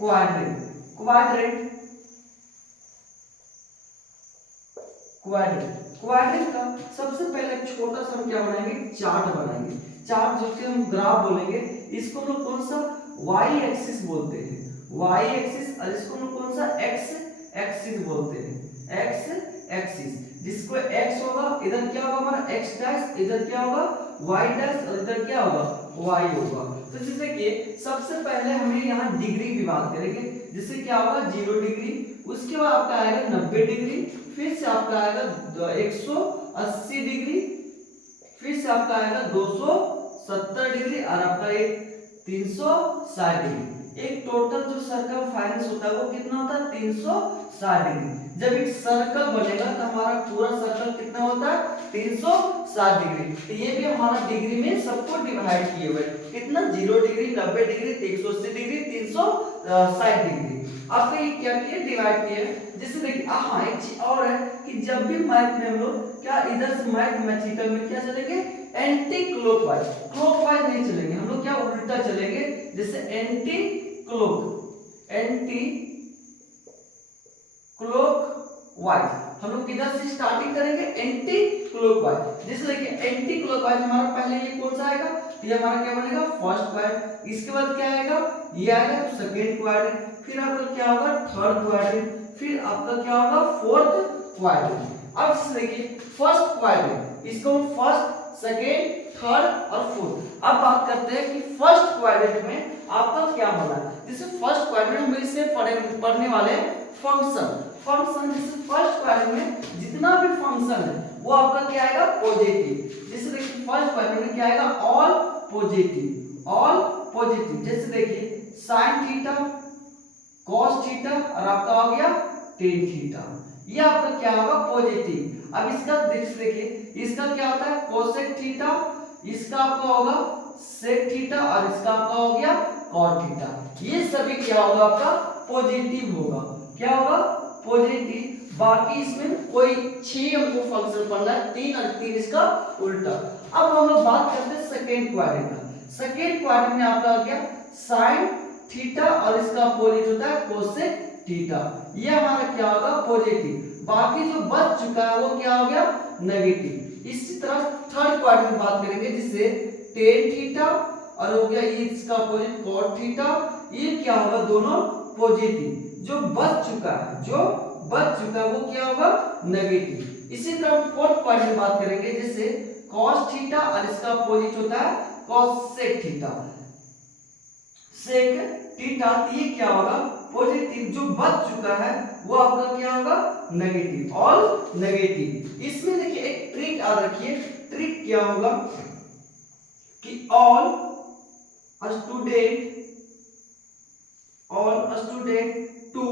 Quadrant. Quadrant quadrant quadrant का सबसे पहले छोटा सा हम क्या बनाएंगे, चार्ट बनाएंगे। चार्ट जो कि हम ग्राफ बोलेंगे, इसको हम लोग कौन सा y एक्सिस बोलते हैं, y एक्सिस, और इसको हम लोग कौन सा x एक्सिस बोलते हैं, x एक्सिस। जिसको x होगा इधर क्या होगा हमारा x डैश, इधर क्या होगा y डैश, और इधर क्या होगा y होगा। तो जैसे कि सबसे पहले हमें यहाँ डिग्री की बात करेंगे, जिससे क्या होगा 0 डिग्री, उसके बाद आपका आएगा 90 डिग्री, फिर से आपका आएगा 180 डिग्री, फिर से आपका आएगा 270 डिग्री, और आपका एक 360 डिग्री। एक टोटल जो सर्कल फाइनेंस होता है वो कितना होता है 360 डिग्री। जब एक सर्कल बनेगा तो हमारा पूरा सर्कल कितना होता है 360 डिग्री। तो ये भी हमारा डिग्री में सबको डिवाइड किए हुए, कितना 0 डिग्री, 90 डिग्री, 180 डिग्री, 360 डिग्री। आपको ये क्या किए डिवाइड किए। जैसे देखिए हाँ एक चीज और है कि जब भी मैथ में हम लोग क्या इधर से मैथमेटिकल में क्या चलेंगे एंटी क्लॉकवाइज, क्लॉकवाइज नहीं चलेंगे हम लोग, क्या उल्टा चलेंगे। जैसे एंटी क्लॉकवाइज हम लोग किधर से स्टार्टिंग करेंगे एंटी क्लॉकवाइज। जैसे देखिए एंटी क्लॉकवाइज हमारा पहले ये कौन सा आएगा, ये हमारा क्या बनेगा फर्स्ट क्वाड्रेंट, इसके बाद क्या आएगा ये आएगा सेकंड क्वाड्रेंट, फिर आपका क्या होगा थर्ड क्वाड्रेंट, फिर आपका क्या होगा फोर्थ क्वाड्रेंट। अब देखिए फर्स्ट क्वाड्रेंट, इसको हम फर्स्ट सेकेंड थर्ड और फोर्थ। अब बात करते हैं कि फर्स्ट क्वाड्रेंट में आपका क्या बना। जैसे फर्स्ट क्वाड्रेंट में इससे पढ़ने वाले फंक्शन, जैसे फर्स्ट क्वाड्रेंट में जितना भी फंक्शन है वो आपका क्या आएगा पॉजिटिव। जैसे देखिए फर्स्ट क्वाड्रेंट में क्या आएगा ऑल पॉजिटिव, ऑल पॉजिटिव। जैसे देखिए साइन थीटा, कॉस थीटा, और आपका हो गया टेन थीटा, ये आपका क्या होगा पॉजिटिव। अब इसका देखिए इसका क्या होता है कोसेक थीटा, इसका आपका होगा सेक थीटा, और इसका आपका हो गया कॉट थीटा। ये सभी क्या होगा आपका पॉजिटिव होगा, क्या होगा पॉजिटिव। बाकी इसमें कोई 6 हमको फंक्शन पढ़ना है, 3 और 3 इसका उल्टा। अब हम लोग बात करते हैं सेकेंड क्वाड्रेंट का। सेकेंड क्वाड्रेंट में आपका आ गया साइन थीटा, और इसका अपोजिट होता है कोसेक थीटा, ये हमारा क्या होगा पॉजिटिव। बाकी जो बच चुका है वो क्या हो गया नेगेटिव। इसी तरह थर्ड क्वाड्रेंट बात करेंगे, जिससे टेन थीटा और हो गया ये इसका अपोजिट कॉट थीटा, ये क्या होगा दोनों पॉजिटिव। जो बच चुका है वो क्या होगा नेगेटिव। इसी तरह फोर्थ क्वाड्रेंट बात करेंगे, जिससे कॉस थीटा और इसका अपोजिट होता है कॉसेक थीटा, सेक थीटा, ये क्या होगा पॉजिटिव। जो बच चुका है वो आपका क्या होगा नेगेटिव, ऑल नेगेटिव। इसमें देखिए एक ट्रिक याद रखिए, ट्रिक क्या होगा कि ऑल स्टूडेंट टू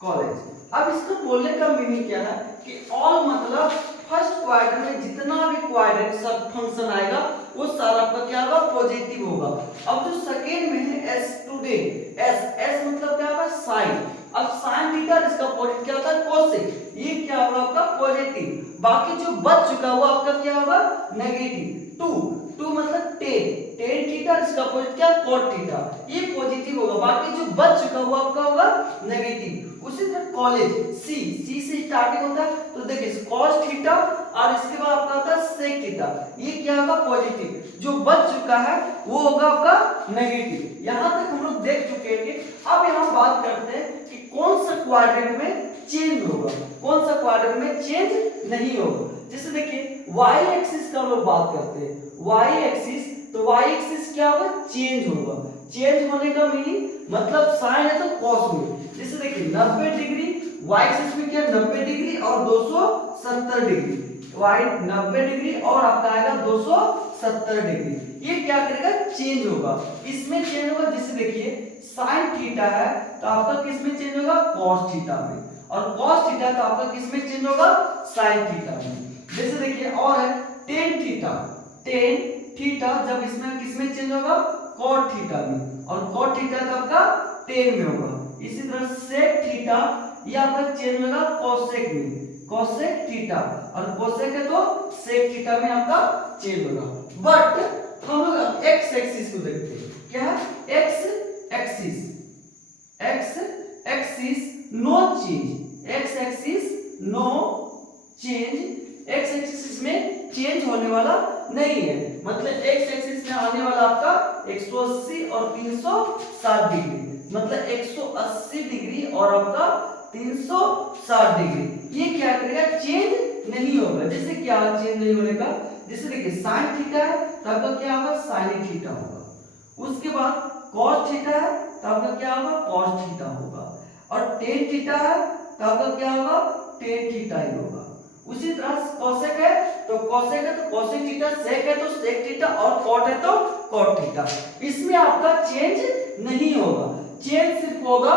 कॉलेज। अब इसको बोलने का मीनिंग क्या है कि ऑल मतलब फर्स्ट क्वाड्रेंट में जितना भी क्वाड्रेंट सब फंक्शन आएगा वो सारा आपका क्या होगा पॉजिटिव होगा। अब जो सेकेंड में है स्टूडेंट, एस मतलब क्या होगा साइन। अब साइन थीटा इसका अपोजिट क्या होता है कोसेक, ये क्या होगा आपका पॉजिटिव। बाकी जो बच चुका वो आपका क्या होगा नेगेटिव। टू मतलब टेन थीटा, इसका अपोजिट क्या कॉट थीटा, ये पॉजिटिव होगा। बाकी जो बच चुका वो आपका होगा नेगेटिव। उसी तरह कॉलेज सी से स्टार्टिंग होता है, तो देखिए कॉस थीटा और इसके बाद आपका होता है सेक थीटा, ये क्या होगा पॉजिटिव। जो बच चुका है वो होगा आपका नेगेटिव। यहां तक हम लोग देख चुके हैं। अब यहां बात करते हैं कि कौन सा क्वाड्रेंट में चेंज होगा, कौन सा क्वाड्रेंट में चेंज नहीं होगा। जैसे देखिए y एक्सिस का हम लोग बात करते हैं, y एक्सिस, तो y एक्सिस क्या होगा चेंज होगा। चेंज होने का मीनिंग मतलब साइन है तो कॉस में। जैसे देखिए 90 डिग्री y एक्सिस में क्या 90 डिग्री और 270 डिग्री, y 90 डिग्री और आपका आएगा 270 डिग्री, ये क्या करेगा चेंज होगा। इसमें चेंज होगा। जैसे देखिए साइन थीटा है तो आपका किस में चेंज होगा कॉस थीटा में, और कॉस थीटा तो आपका किस में चेंज होगा साइन थीटा में। जैसे देखिए और है टेन थीटा जब इसमें किस में चेंज होगा कॉट थीटा में, और कॉट थीटा तो आपका टेन में होगा। इसी तरह सेक थीटा ये आपका चेंज होगा कोसेक में, कोसेक थीटा, और कोसेक है तो सेक थीटा में आपका चेंज होगा। बट हम लोग एक्स एक्सिस को देखते हैं, क्या है X change, X axis no change, X axis में चेंज होने वाला नहीं है, मतलब एक्स एक्सिस में आने वाला आपका 180 और 360 डिग्री, मतलब 180 डिग्री और आपका 360 डिग्री, ये क्या करेगा, चेंज नहीं होगा। जैसे क्या चेंज नहीं होने का, जैसे देखिए साइन थीटा है तो आपका क्या होगा, साइन थीटा होगा, उसके बाद कॉस थीटा है तो आपका क्या होगा, कॉस थीटा होगा, और टेन थीटा है तो आपका क्या होगा, टेन थीटा ही होगा। उसी तरह कोसेक है तो कोसेक है तो कोसेक थीटा, सेक है तो सेक थीटा, और कॉट है तो कॉट थीटा। इसमें आपका चेंज नहीं होगा, चेंज सिर्फ होगा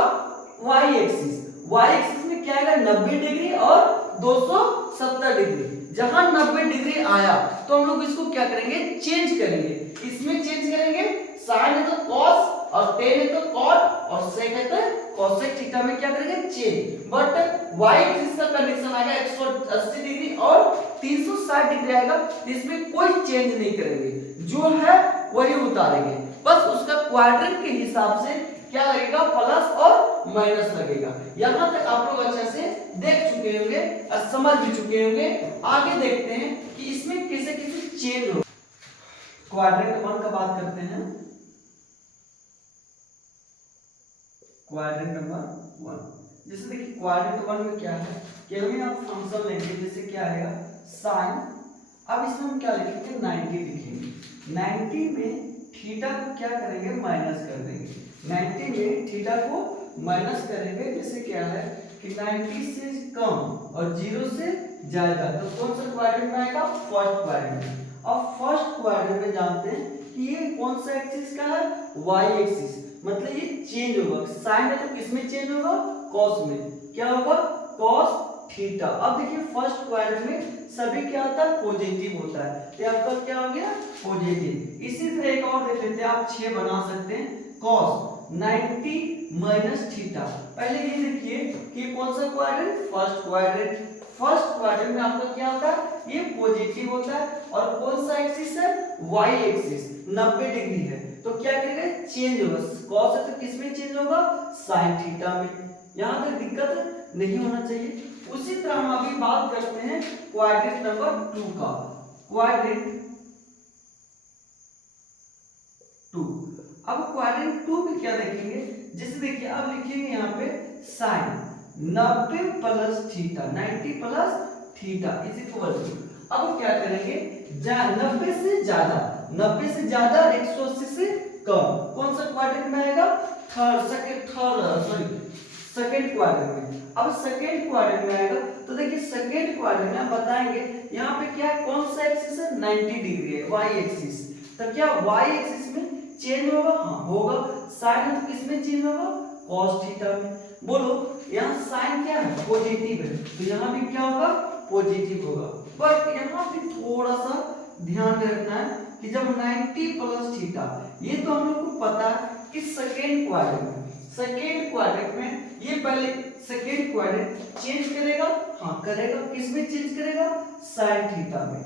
y एक्सिस, y एक्सिस में क्या आएगा, 90 डिग्री और 270 डिग्री। जहां 90 डिग्री आया तो हम लोग इसको क्या करेंगे, चेंज करेंगे, इसमें चेंज करेंगे, साइन है तो कॉस और टेन है तो कॉट और सेक है तो कोसेक थीटा में क्या करेंगे, चेंज। बट y एक्सिस का कंडीशन आएगा 180 डिग्री और 360 डिग्री आएगा, इसमें कोई चेंज नहीं करेंगे, जो है वही उतारेंगे, बस उसका क्वाड्रेंट के हिसाब से क्या लगेगा, प्लस और माइनस लगेगा। यहां तक आप लोग अच्छे से देख चुके होंगे और समझ भी चुके होंगे। आगे देखते हैं कि इसमें कैसे कैसे चेंज हो। क्वाड्रेंट 1 का बात करते हैं, क्वाड्रेंट नंबर 1, जैसे देखिए क्वाड्रेंट 1 में क्या है, केल्विन आप फंक्शन लेंगे, जैसे क्या आएगा, साइन, अब इसमें हम क्या लिखेंगे, 90 लिखेंगे, 90 में थीटा को क्या करेंगे, माइनस कर देंगे, 90 में थीटा को माइनस करेंगे, जैसे क्या है कि 90 से कम और 0 से ज्यादा, तो कौन सा क्वाड्रेंट में आएगा, फर्स्ट क्वाड्रेंट में। अब फर्स्ट क्वाड्रेंट में जानते हैं कि ये कौन सा एक्सिस का है, y एक्सिस, मतलब ये चेंज होगा, साइन है तो किसमें चेंज होगा, कॉस में, क्या होगा, कॉस थीटा। अब देखिए फर्स्ट क्वाड्रेंट में सभी क्या होता है, पॉजिटिव होता है, ये आपका क्या हो गया, पॉजिटिव। इसी तरह एक और देख लेते हैं, आप 6 बना सकते हैं, cos 90 माइनस थीटा। पहले ये देखिए कि कौन सा quadrant, first quadrant, first quadrant में आपका क्या होता है, ये पॉजिटिव होता है, और कौन सा एक्सिस है, y एक्सिस 90 डिग्री है, तो क्या करेगा, चेंज होगा, cos है तो किसमें चेंज होगा, sin थीटा में। यहां तक दिक्कत नहीं होना चाहिए। उसी तरह हम अभी बात करते हैं क्वाड्रेंट नंबर 2 का, क्वाड्रेंट 2। अब क्वाड्रेंट 2 में क्या देखेंगे, जैसे देखिए अब लिखेंगे यहाँ पे sin 90 plus theta, 90 plus theta is equal to, अब क्या करेंगे, 90 से ज्यादा, 90 से ज्यादा 180 से कम, कौन सा क्वाड्रेंट में आएगा, सेकंड क्वाड्रेंट में। अब सेकंड क्वाड्रेंट में आएगा तो देखिए सेकंड क्वाड्रेंट में बताएंगे यहाँ पे क्या है, कौन सा एक्सिस है, 90 डिग्री है, y एक्सिस, तो क्या y एक्सिस में चेंज होगा, हाँ होगा, साइन है तो किसमें चेंज होगा, cos थीटा में। बोलो यहाँ साइन क्या है, पॉजिटिव है, तो यहाँ भी क्या होगा, पॉजिटिव होगा। बट यहाँ पे थोड़ा सा ध्यान में रखना है कि जब 90 प्लस थीटा, ये तो हम लोग को पता है कि सेकेंड क्वाड्रेंट में ये पहले सेकेंड क्वाड्रेंट चेंज करेगा, हाँ करेगा, किसमें चेंज करेगा, साइन थीटा में,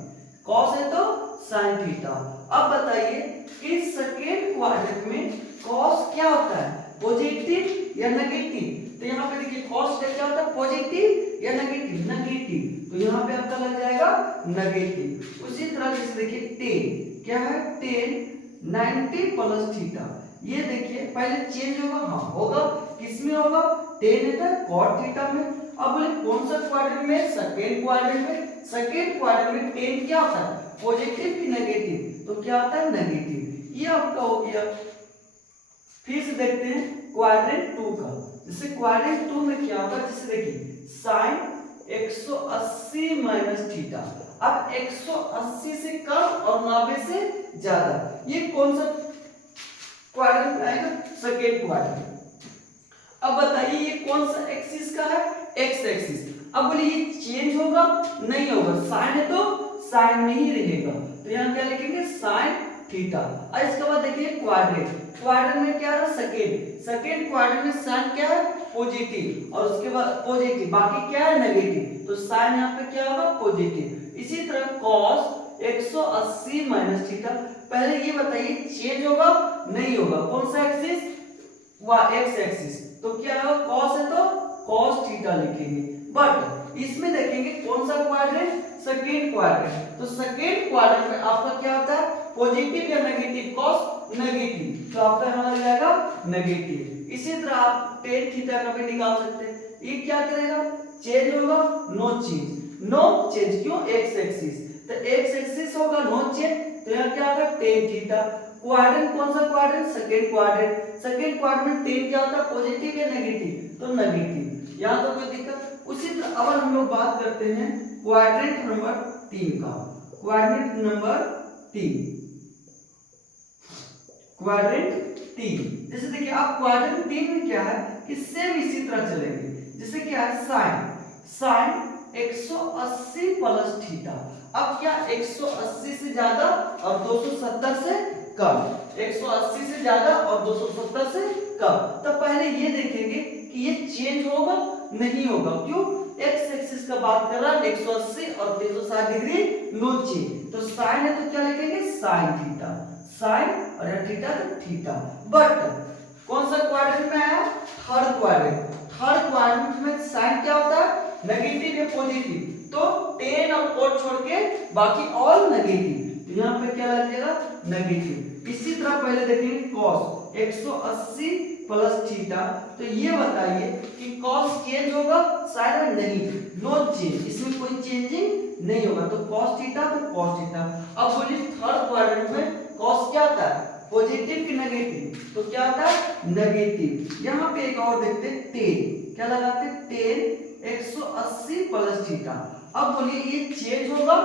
कॉस है तो साइन थीटा। अब बताइए कि सेकेंड क्वाड्रेंट में कॉस क्या होता है, पॉजिटिव या नेगेटिव, तो यहाँ पे देखिए कॉस क्या होता है, पॉजिटिव या नेगेटिव, नेगेटिव, तो यहाँ पे आपका लग जाएगा नेगेटिव। उसी तरह जैसे देखिए टेन क्या है, टेन 90 प्लस थीटा, ये देखिए पहले चेंज होगा, हाँ होगा, किसमें होगा, टेन है तो कॉट थीटा में। अब बोले कौन सा क्वाड्रेंट में, सेकेंड क्वाड्रेंट में, सेकेंड क्वाड्रेंट में टेन क्या होता है, पॉजिटिव की नेगेटिव, तो क्या आता है, नेगेटिव, ये आपका हो गया। फिर से देखते हैं क्वाड्रेंट 2 का, जैसे क्वाड्रेंट 2 में क्या होगा, जैसे देखिए साइन 180 माइनस थीटा, अब 180 से कम और 90 से ज्यादा, ये कौन सा क्वाड्रेंट आएगा, सेकेंड क्वाड्रेंट। अब बताइए ये कौन सा एक्सिस का है, एक्स एक्सिस। अब बोलिए ये चेंज होगा, नहीं होगा, साइन है तो साइन में ही रहेगा, तो यहाँ क्या लिखेंगे, साइन थीटा। और इसके बाद देखिए क्वाड्रेंट में क्या है, सेकेंड क्वाड्रेंट में साइन क्या है, पॉजिटिव, और उसके बाद पॉजिटिव, बाकी क्या है, नेगेटिव, तो साइन यहाँ पे क्या होगा, पॉजिटिव। इसी तरह cos 180 माइनस थीटा, पहले ये बताइए चेंज होगा, नहीं होगा, कौन सा एक्सिस, एक्स एक्सिस, तो क्या होगा, cos है तो cos थीटा लिखेंगे। बट इसमें देखेंगे कौन सा क्वाड्रेंट, सेकेंड क्वाड्रेंट। तो सेकेंड क्वाड्रेंट में आपका क्या होता है, पॉजिटिव या नेगेटिव, cos नेगेटिव, तो आपका यहाँ लग जाएगा नेगेटिव। इसी तरह आप tan थीटा का भी निकाल सकते हैं। ये क्या करेगा, चेंज होगा, नो चेंज, नो चेंज, क्यों, एक्स एक्सिस, तो एक्स एक्सिस होगा, नो चेंज, तो यहाँ क्या होगा tan थीटा। क्वाड्रेंट कौन सा quadrant, second quadrant. Second quadrant में tan क्या होता है, पॉजिटिव या नेगेटिव, तो नेगेटिव, यहाँ तो कोई दिक्कत। उसी तरह अब हम लोग बात करते हैं क्वाड्रेंट नंबर 3 का। क्वाड्रेंट नंबर 3, क्वाड्रेंट 3, जैसे देखिए आप क्वाड्रेंट 3 में क्या है कि सेम इसी तरह चलेंगे। जैसे क्या है, साइन 180 प्लस थीटा। अब क्या 180 से ज्यादा और 270 से कम, 180 से ज्यादा और 270 से कम। तो पहले ये देखेंगे कि ये चेंज होगा, नहीं होगा, क्यों, एक्स एक्सिस का बात कर रहा है, 180 और 360 डिग्री नो चेंज। तो साइन है तो क्या लिखेंगे, साइन थीटा, साइन, और यह थीटा तो थीटा। बट कौन सा क्वाड्रेंट में आया, थर्ड क्वाड्रेंट। थर्ड क्वाड्रेंट में साइन क्या होता है, नेगेटिव या पॉजिटिव, तो tan और cot छोड़ के बाकी ऑल नेगेटिव, तो यहाँ पे क्या लगेगा, नेगेटिव। इसी तरह पहले देखेंगे cos 180 प्लस थीटा, तो ये बताइए कि cos चेंज होगा, साइन नहीं, नो चेंज, इसमें कोई चेंजिंग नहीं होगा, तो cos थीटा तो cos थीटा। अब बोलिए थर्ड क्वाड्रेंट में cos क्या होता है, पॉजिटिव कि नेगेटिव, तो क्या होता है, नेगेटिव। यहाँ पे एक और देखते हैं, tan, क्या लगाते हैं, tan 180 प्लस थीटा। अब बोलिए ये चेंज होगा,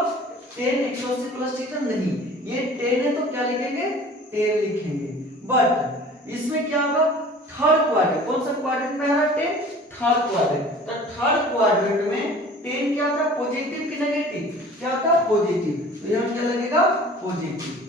tan 180 प्लस थीटा नहीं, ये tan है तो क्या लिखेंगे, tan लिखेंगे। बट इसमें क्या होगा, थर्ड क्वाड्रेंट, कौन सा क्वाड्रेंट में आ रहा है, tan, थर्ड क्वाड्रेंट। तो थर्ड क्वाड्रेंट में tan क्या होता है, पॉजिटिव कि नेगेटिव, क्या होता है, पॉजिटिव, तो यहाँ क्या लगेगा, पॉजिटिव।